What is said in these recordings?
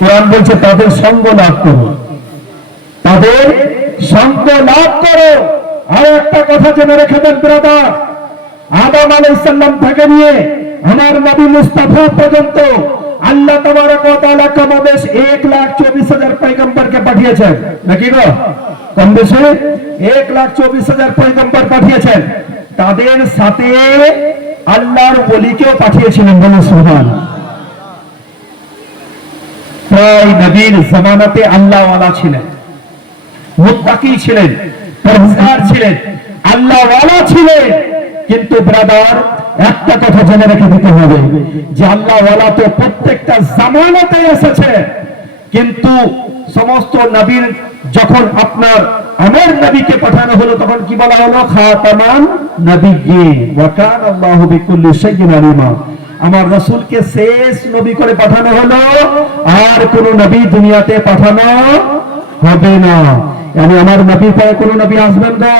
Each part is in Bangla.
কোরআন বলছে তাদের সঙ্গ লাভ করো, তাদের সঙ্গ লাভ করো। আর একটা কথা জেনে রেখে দেন ব্রাদার, আদম আলাইহিস সালাম থেকে নিয়ে আমার নবী মুস্তাফা পর্যন্ত আল্লাহ তাবারক ওয়া তাআলা কমবেশ 1,24,000 পয়গম্বরকে পাঠিয়েছেন, নাকি গো? কমবেশে 1,24,000 পয়গম্বর পাঠিয়েছেন। তাদের সাথে আল্লাহর ওলিকেও পাঠিয়েছিলেন, বলুন সুবহানাল্লাহ। প্রায় নবীর জামানাতে আল্লাহ ওয়ালা ছিলেন, মুত্তাকি ছিলেন, পরহেজগার ছিলেন, আল্লাহ ওয়ালা ছিলেন। কিন্তু ব্রাদার একটা কথা জেনে রেখে দিতে হবে যে আল্লাহ ওয়ালা তো প্রত্যেকটা জামানাতে এসেছে, কিন্তু সমস্ত নবীর যখন আপনার আমার নবীকে পাঠানো হলো তখন কি বলা হলো? খাতামান নবিয়্যিন ওয়া কানা আল্লাহু বিকুল্লি শাইইন আলিমা। আমার রাসূলকে শেষ নবী করে পাঠানো হলো, আর কোন নবী দুনিয়াতে পাঠানো হবে না। মানে আমার নবীর পরে কোন নবী আসবেন না,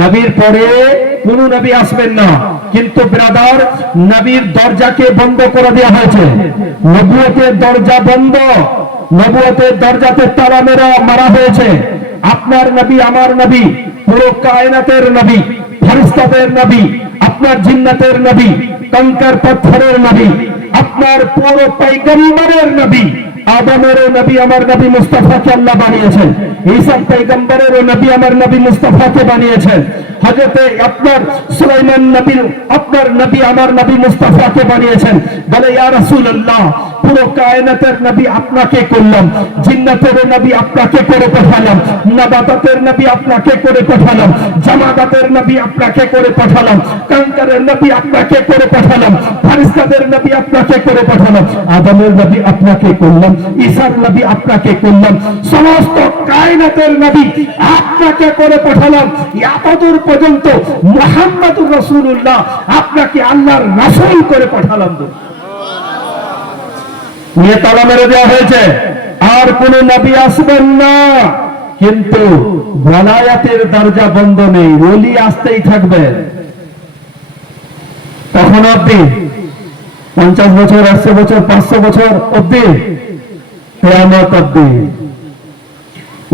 নবীর পরে কোন নবী আসবেন না। কিন্তু ব্রাদার নবীর দরজাকে বন্ধ করে দেওয়া হয়েছে, নবুয়তের দরজা বন্ধ, নবুয়তের দরজাতে তালা মারা হয়েছে। আপনার নবী আমার নবী, পুরো কায়নাতের নবী, ফেরেশতাদের নবী, আপনার জিন্নাতের নবী, কঙ্কর পাথরের নবী, আপনার পুরো পয়গম্বরের নবী, আদমেরও নবী আমার নবী মুস্তাফাকে আল্লাহ বানিয়েছেন, ঈসা পয়গম্বরেরও নবী আমার নবী মুস্তাফাকে বানিয়েছেন, হযরতে আপনার সুলাইমান নবীর আপনার নবী আমার নবী মুস্তাফাকে বানিয়েছেন। বলে ইয়া রাসূলুল্লাহ, পুরো কায়নাতের নবী আপনাকে করলাম, জিন্নাতের নবী আপনাকে করে পাঠালাম, নাবাতাতের নবী আপনাকে করে পাঠালাম, জামাদাতের নবী আপনাকে করে পাঠালাম, কঙ্করের নবী আপনাকে করে পাঠালাম, ফেরেশতাদের নবী আপনাকে করে পাঠালাম, আদমের নবী আপনাকে করলাম, ঈসার নবী আপনাকে করলাম, সমস্ত কায়নাতের নবী আপনাকে করে পাঠালাম। এতদূর পর্যন্ত মুহাম্মদুর রাসূলুল্লাহ আপনাকে আল্লাহর রাসূল করে পাঠালাম। নিয়ে তালা মেরে দেওয়া হয়েছে, আর কোন নবী আসবেন না। কিন্তু ওলায়াতের দরজা বন্ধ নেই, ওলি আসতেই থাকবে। তখন অব্দি 50 বছর, 100 বছর, 500 বছর অব্দি, কিয়ামত অব্দি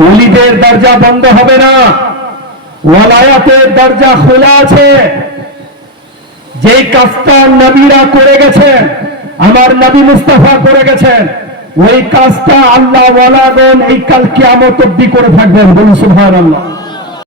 ওলিদের দরজা বন্ধ হবে না, ওলায়াতের দরজা খোলা আছে। যে কাজটা নবীরা করে গেছেন, আমার নবী মুস্তাফা করে গেছেন, ওই কাজটা আল্লাহ ওয়ালাগণ এই কাল কিয়ামত অবধি করে থাকবেন, বলুন সুবহানাল্লাহ।